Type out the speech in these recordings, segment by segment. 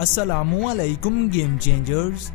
अस्सलामुअलैकुम game changers.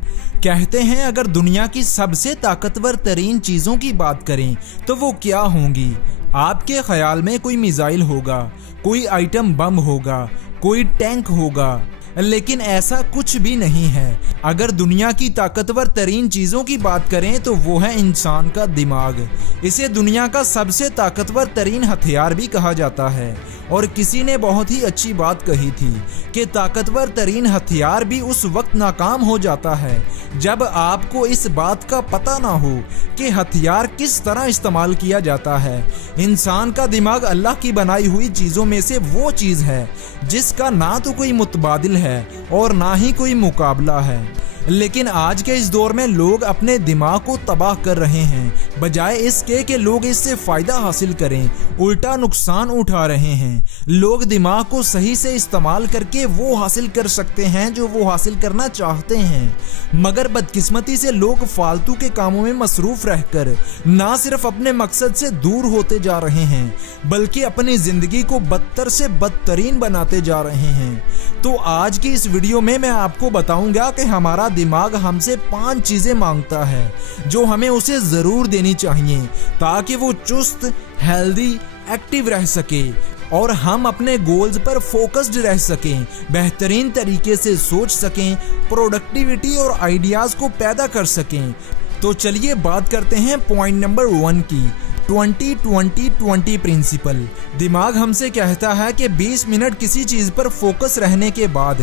कहते हैं अगर दुनिया की सबसे ताकतवर तरीन चीज़ों की बात करें तो वो क्या होंगी। आपके ख्याल में कोई मिसाइल होगा, कोई आइटम बम होगा, कोई टैंक होगा, लेकिन ऐसा कुछ भी नहीं है। अगर दुनिया की ताकतवर तरीन चीज़ों की बात करें तो वो है इंसान का दिमाग। इसे दुनिया का सबसे ताकतवर तरीन हथियार भी कहा जाता है। और किसी ने बहुत ही अच्छी बात कही थी कि ताकतवर तरीन हथियार भी उस वक्त नाकाम हो जाता है जब आपको इस बात का पता ना हो कि हथियार किस तरह इस्तेमाल किया जाता है। इंसान का दिमाग अल्लाह की बनाई हुई चीज़ों में से वो चीज़ है जिसका ना तो कोई मुतबादिल है और ना ही कोई मुकाबला है। लेकिन आज के इस दौर में लोग अपने दिमाग को तबाह कर रहे हैं। बजाय इसके कि लोग इससे फ़ायदा हासिल करें, उल्टा नुकसान उठा रहे हैं। लोग दिमाग को सही से इस्तेमाल करके वो हासिल कर सकते हैं जो वो हासिल करना चाहते हैं, मगर बदकिस्मती से लोग फालतू के कामों में मसरूफ़ रहकर ना सिर्फ अपने मकसद से दूर होते जा रहे हैं बल्कि अपनी ज़िंदगी को बदतर से बदतरीन बनाते जा रहे हैं। तो आज की इस वीडियो में मैं आपको बताऊंगा कि हमारा दिमाग हमसे 5 चीज़ें मांगता है जो हमें उसे ज़रूर देनी चाहिए ताकि वो चुस्त, हेल्दी, एक्टिव रह सके और हम अपने गोल्स पर फोकस्ड रह सकें, बेहतरीन तरीके से सोच सकें, प्रोडक्टिविटी और आइडियाज़ को पैदा कर सकें। तो चलिए बात करते हैं पॉइंट नंबर 1 की, 20-20-20 प्रिंसिपल। दिमाग हमसे कहता है कि 20 मिनट किसी चीज़ पर फोकस रहने के बाद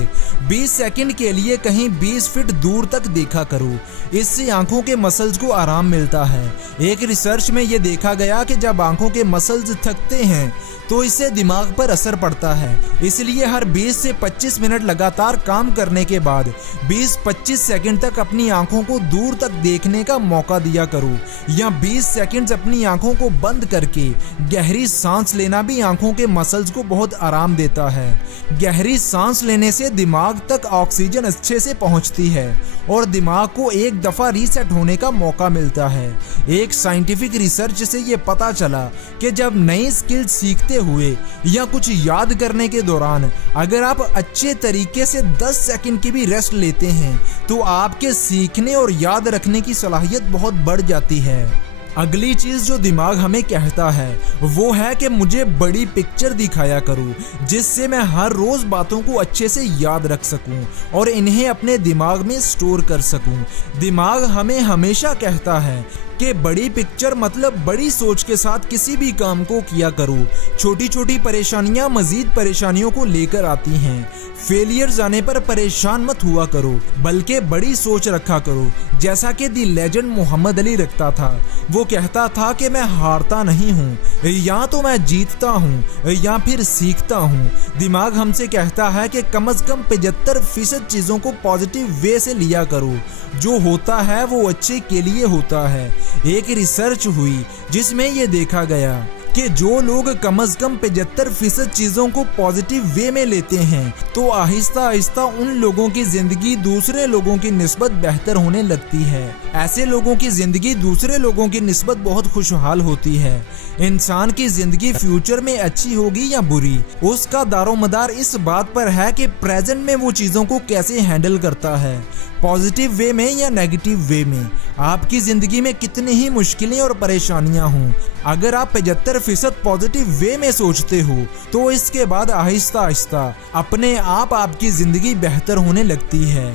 20 सेकंड के लिए कहीं 20 फीट दूर तक देखा करो। इससे आंखों के मसल्स को आराम मिलता है। एक रिसर्च में ये देखा गया कि जब आंखों के मसल्स थकते हैं तो इससे दिमाग पर असर पड़ता है। इसलिए हर 20 से 25 मिनट लगातार काम करने के बाद 20-25 सेकंड तक अपनी आंखों को दूर तक देखने का मौका दिया करो, या 20 सेकंड्स अपनी आंखों को बंद करके गहरी सांस लेना भी आंखों के मसल्स को बहुत आराम देता है। गहरी सांस लेने से दिमाग तक ऑक्सीजन अच्छे से पहुंचती है और दिमाग को एक दफ़ा रीसेट होने का मौका मिलता है। एक साइंटिफिक रिसर्च से ये पता चला कि जब नई स्किल सीखते हुए या कुछ याद करने के दौरान अगर आप अच्छे तरीके से 10 सेकंड की भी रेस्ट लेते हैं तो आपके सीखने और याद रखने की सलाहियत बहुत बढ़ जाती है। अगली चीज़ जो दिमाग हमें कहता है वो है कि मुझे बड़ी पिक्चर दिखाया करो जिससे मैं हर रोज़ बातों को अच्छे से याद रख सकूं और इन्हें अपने दिमाग में स्टोर कर सकूं। दिमाग हमें हमेशा कहता है कि बड़ी पिक्चर मतलब बड़ी सोच के साथ किसी भी काम को किया करो। छोटी छोटी परेशानियां मजीद परेशानियों को लेकर आती हैं। फेलियर्स आने पर परेशान मत हुआ करो बल्कि बड़ी सोच रखा करो, जैसा कि दी लेजेंड मोहम्मद अली रखता था। वो कहता था कि मैं हारता नहीं हूँ, या तो मैं जीतता हूँ या फिर सीखता हूँ। दिमाग हमसे कहता है कि कम से कम 75% चीज़ों को पॉजिटिव वे से लिया करो। जो होता है वो अच्छे के लिए होता है। एक रिसर्च हुई जिसमें ये देखा गया कि जो लोग कम से कम 75% चीज़ों को पॉजिटिव वे में लेते हैं तो आहिस्ता आहिस्ता उन लोगों की ज़िंदगी दूसरे लोगों की निस्बत बेहतर होने लगती है। ऐसे लोगों की ज़िंदगी दूसरे लोगों की निस्बत बहुत खुशहाल होती है। इंसान की ज़िंदगी फ्यूचर में अच्छी होगी या बुरी, उसका दारोमदार इस बात पर है कि प्रेजेंट में वो चीज़ों को कैसे हैंडल करता है, पॉजिटिव वे में या नेगेटिव वे में। आपकी ज़िंदगी में कितनी ही मुश्किलें और परेशानियां हों, अगर आप 75% पॉजिटिव वे में सोचते हो तो इसके बाद आहिस्ता आहिस्ता अपने आप आपकी ज़िंदगी बेहतर होने लगती है।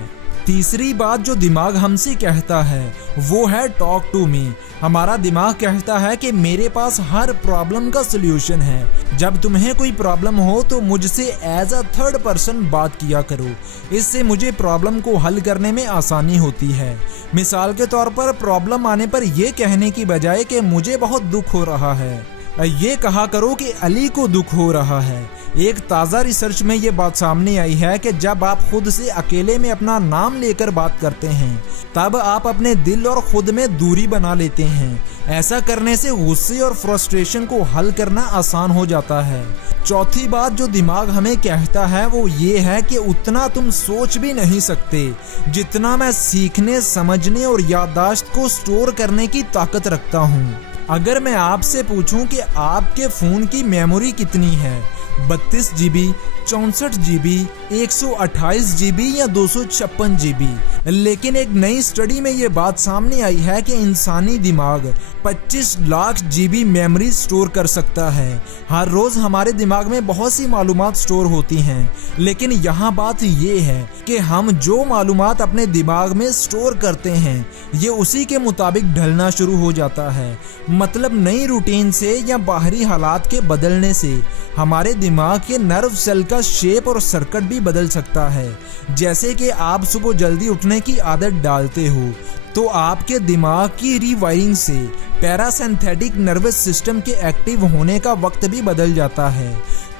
तीसरी बात जो दिमाग हमसे कहता है वो है टॉक टू मी। हमारा दिमाग कहता है कि मेरे पास हर प्रॉब्लम का सलूशन है। जब तुम्हें कोई प्रॉब्लम हो तो मुझसे एज अ थर्ड पर्सन बात किया करो, इससे मुझे प्रॉब्लम को हल करने में आसानी होती है। मिसाल के तौर पर प्रॉब्लम आने पर यह कहने की बजाय कि मुझे बहुत दुख हो रहा है, ये कहा करो कि अली को दुख हो रहा है। एक ताज़ा रिसर्च में ये बात सामने आई है कि जब आप खुद से अकेले में अपना नाम लेकर बात करते हैं तब आप अपने दिल और खुद में दूरी बना लेते हैं। ऐसा करने से गुस्से और फ्रस्ट्रेशन को हल करना आसान हो जाता है। चौथी बात जो दिमाग हमें कहता है वो ये है कि उतना तुम सोच भी नहीं सकते जितना मैं सीखने, समझने और याददाश्त को स्टोर करने की ताकत रखता हूँ। अगर मैं आपसे पूछूं कि आपके फ़ोन की मेमोरी कितनी है 32 GB, 64 GB, 128 GB या 256 GB। लेकिन एक नई स्टडी में ये बात सामने आई है कि इंसानी दिमाग 25 लाख GB मेमोरी स्टोर कर सकता है। हर रोज हमारे दिमाग में बहुत सी मालूमात स्टोर होती हैं, लेकिन यहाँ बात ये है कि हम जो मालूमात अपने दिमाग में स्टोर करते हैं ये उसी के मुताबिक ढलना शुरू हो जाता है। मतलब नई रूटीन से या बाहरी हालात के बदलने से हमारे दिमाग के नर्व सेल का शेप और सर्किट भी बदल सकता है। जैसे कि आप सुबह जल्दी उठने की आदत डालते हो तो आपके दिमाग की रीवायरिंग से पैरासिम्पैथिक नर्वस सिस्टम के एक्टिव होने का वक्त भी बदल जाता है।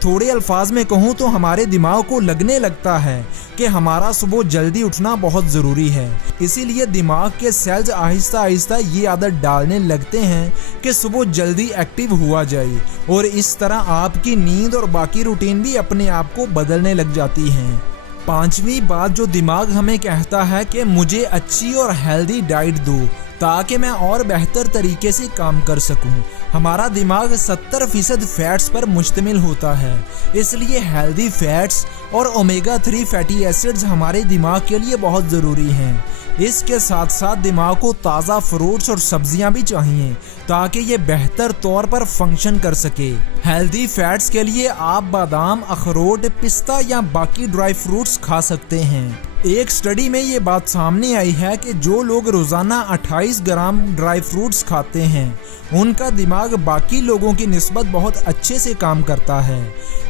थोड़े अल्फाज में कहूँ तो हमारे दिमाग को लगने लगता है कि हमारा सुबह जल्दी उठना बहुत ज़रूरी है। इसीलिए दिमाग के सेल्स आहिस्ता आहिस्ता ये आदत डालने लगते हैं कि सुबह जल्दी एक्टिव हुआ जाए, और इस तरह आपकी नींद और बाकी रूटीन भी अपने आप को बदलने लग जाती हैं। पांचवी बात जो दिमाग हमें कहता है कि मुझे अच्छी और हेल्दी डाइट दो ताकि मैं और बेहतर तरीके से काम कर सकूं। हमारा दिमाग 70% फैट्स पर मुश्तमिल होता है, इसलिए हेल्दी फैट्स और ओमेगा 3 फैटी एसिड्स हमारे दिमाग के लिए बहुत ज़रूरी हैं। इसके साथ साथ दिमाग को ताज़ा फ्रूट्स और सब्जियां भी चाहिए ताकि ये बेहतर तौर पर फंक्शन कर सके। हेल्दी फैट्स के लिए आप बादाम, अखरोट, पिस्ता या बाकी ड्राई फ्रूट्स खा सकते हैं। एक स्टडी में ये बात सामने आई है कि जो लोग रोजाना 28 ग्राम ड्राई फ्रूट्स खाते हैं उनका दिमाग बाकी लोगों की निस्बत बहुत अच्छे से काम करता है।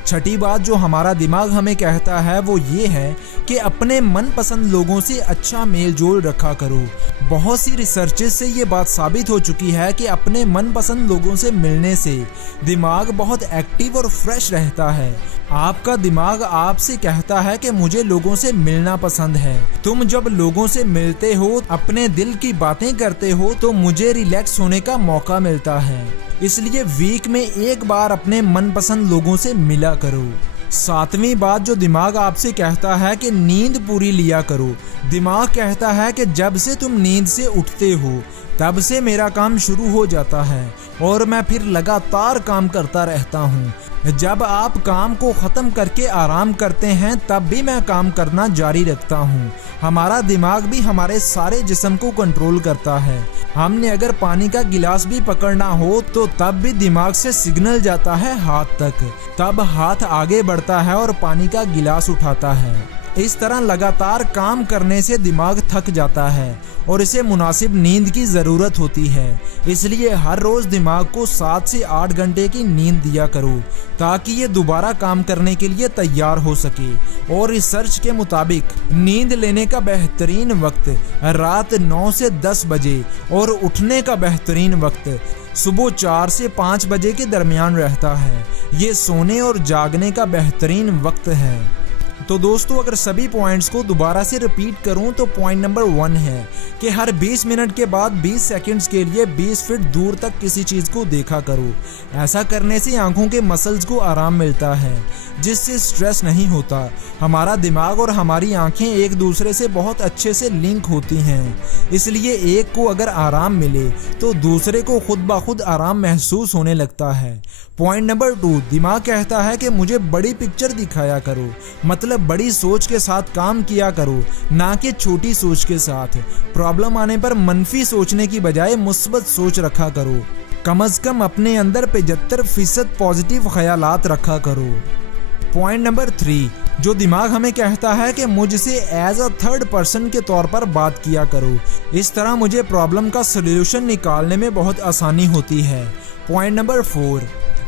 छठी बात जो हमारा दिमाग हमें कहता है वो ये है कि अपने मनपसंद लोगों से अच्छा मेल जोल रखा करो। बहुत सी रिसर्चेस से ये बात साबित हो चुकी है कि अपने मनपसंद लोगों से मिलने से दिमाग बहुत एक्टिव और फ्रेश रहता है। आपका दिमाग आपसे कहता है कि मुझे लोगों से मिलना पसंद है। तुम जब लोगों से मिलते हो, अपने दिल की बातें करते हो तो मुझे रिलैक्स होने का मौका मिलता है। इसलिए वीक में एक बार अपने मनपसंद लोगों से मिला करो। सातवीं बात जो दिमाग आपसे कहता है कि नींद पूरी लिया करो। दिमाग कहता है कि जब से तुम नींद से उठते हो तब से मेरा काम शुरू हो जाता है और मैं फिर लगातार काम करता रहता हूँ। जब आप काम को ख़त्म करके आराम करते हैं तब भी मैं काम करना जारी रखता हूँ। हमारा दिमाग भी हमारे सारे जिस्म को कंट्रोल करता है। हमने अगर पानी का गिलास भी पकड़ना हो तो तब भी दिमाग से सिग्नल जाता है हाथ तक, तब हाथ आगे बढ़ता है और पानी का गिलास उठाता है। इस तरह लगातार काम करने से दिमाग थक जाता है और इसे मुनासिब नींद की ज़रूरत होती है। इसलिए हर रोज़ दिमाग को 7 से 8 घंटे की नींद दिया करो ताकि ये दोबारा काम करने के लिए तैयार हो सके। और रिसर्च के मुताबिक नींद लेने का बेहतरीन वक्त रात 9 से 10 बजे और उठने का बेहतरीन वक्त सुबह 4 से 5 बजे के दरमियान रहता है। ये सोने और जागने का बेहतरीन वक्त है। तो दोस्तों अगर सभी पॉइंट्स को दोबारा से रिपीट करूं तो पॉइंट नंबर 1 है कि हर 20 मिनट के बाद 20 सेकंड्स के लिए 20 फीट दूर तक किसी चीज़ को देखा करो। ऐसा करने से आंखों के मसल्स को आराम मिलता है जिससे स्ट्रेस नहीं होता। हमारा दिमाग और हमारी आंखें एक दूसरे से बहुत अच्छे से लिंक होती हैं, इसलिए एक को अगर आराम मिले तो दूसरे को खुद ब खुद आराम महसूस होने लगता है। पॉइंट नंबर 2, दिमाग कहता है कि मुझे बड़ी पिक्चर दिखाया करो, मतलब बड़ी सोच के साथ काम किया करो, ना कि छोटी सोच के साथ। प्रॉब्लम आने पर मनफी सोचने की बजाय मुस्बत सोच रखा करो। कम से कम अपने अंदर 75% पॉजिटिव ख्यालात रखा करो। पॉइंट नंबर 3, जो दिमाग हमें कहता है कि मुझसे एज अ थर्ड पर्सन के तौर पर बात किया करो। इस तरह मुझे प्रॉब्लम का सलूशन निकालने में बहुत आसानी होती है। पॉइंट नंबर 4,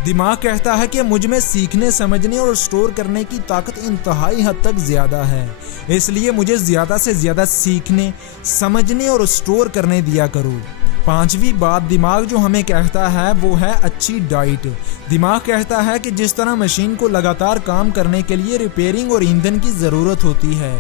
दिमाग कहता है कि मुझ में सीखने, समझने और स्टोर करने की ताकत इंतहाई हद तक ज़्यादा है, इसलिए मुझे ज़्यादा से ज़्यादा सीखने, समझने और स्टोर करने दिया करो। 5वीं बात दिमाग जो हमें कहता है वो है अच्छी डाइट। दिमाग कहता है कि जिस तरह मशीन को लगातार काम करने के लिए रिपेयरिंग और ईंधन की ज़रूरत होती है,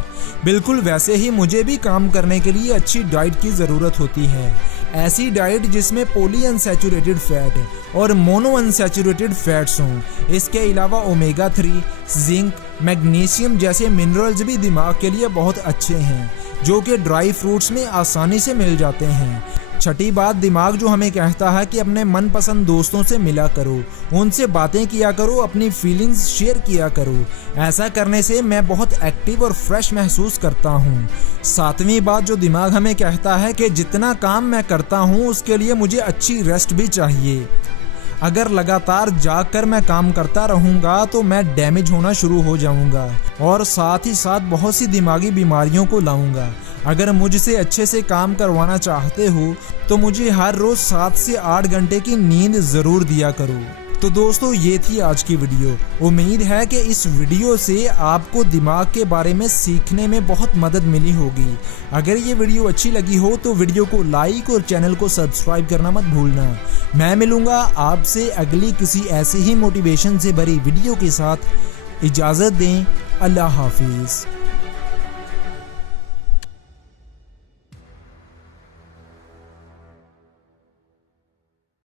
बिल्कुल वैसे ही मुझे भी काम करने के लिए अच्छी डाइट की ज़रूरत होती है। ऐसी डाइट जिसमें पॉली अनसैचुरेटेड फैट और मोनो अनसैचुरेटेड फैट्स हों। इसके अलावा ओमेगा 3, जिंक, मैग्नीशियम जैसे मिनरल्स भी दिमाग के लिए बहुत अच्छे हैं, जो कि ड्राई फ्रूट्स में आसानी से मिल जाते हैं। छठी बात, दिमाग जो हमें कहता है कि अपने मनपसंद दोस्तों से मिला करो, उनसे बातें किया करो, अपनी फीलिंग्स शेयर किया करो। ऐसा करने से मैं बहुत एक्टिव और फ्रेश महसूस करता हूँ। सातवीं बात, जो दिमाग हमें कहता है कि जितना काम मैं करता हूँ उसके लिए मुझे अच्छी रेस्ट भी चाहिए। अगर लगातार जाग कर मैं काम करता रहूँगा तो मैं डैमेज होना शुरू हो जाऊँगा और साथ ही साथ बहुत सी दिमागी बीमारियों को लाऊंगा। अगर मुझसे अच्छे से काम करवाना चाहते हो तो मुझे हर रोज़ 7 से 8 घंटे की नींद ज़रूर दिया करो। तो दोस्तों, ये थी आज की वीडियो। उम्मीद है कि इस वीडियो से आपको दिमाग के बारे में सीखने में बहुत मदद मिली होगी। अगर ये वीडियो अच्छी लगी हो तो वीडियो को लाइक और चैनल को सब्सक्राइब करना मत भूलना। मैं मिलूँगा आपसे अगली किसी ऐसे ही मोटिवेशन से भरी वीडियो के साथ। इजाज़त दें। अल्लाह हाफिज़।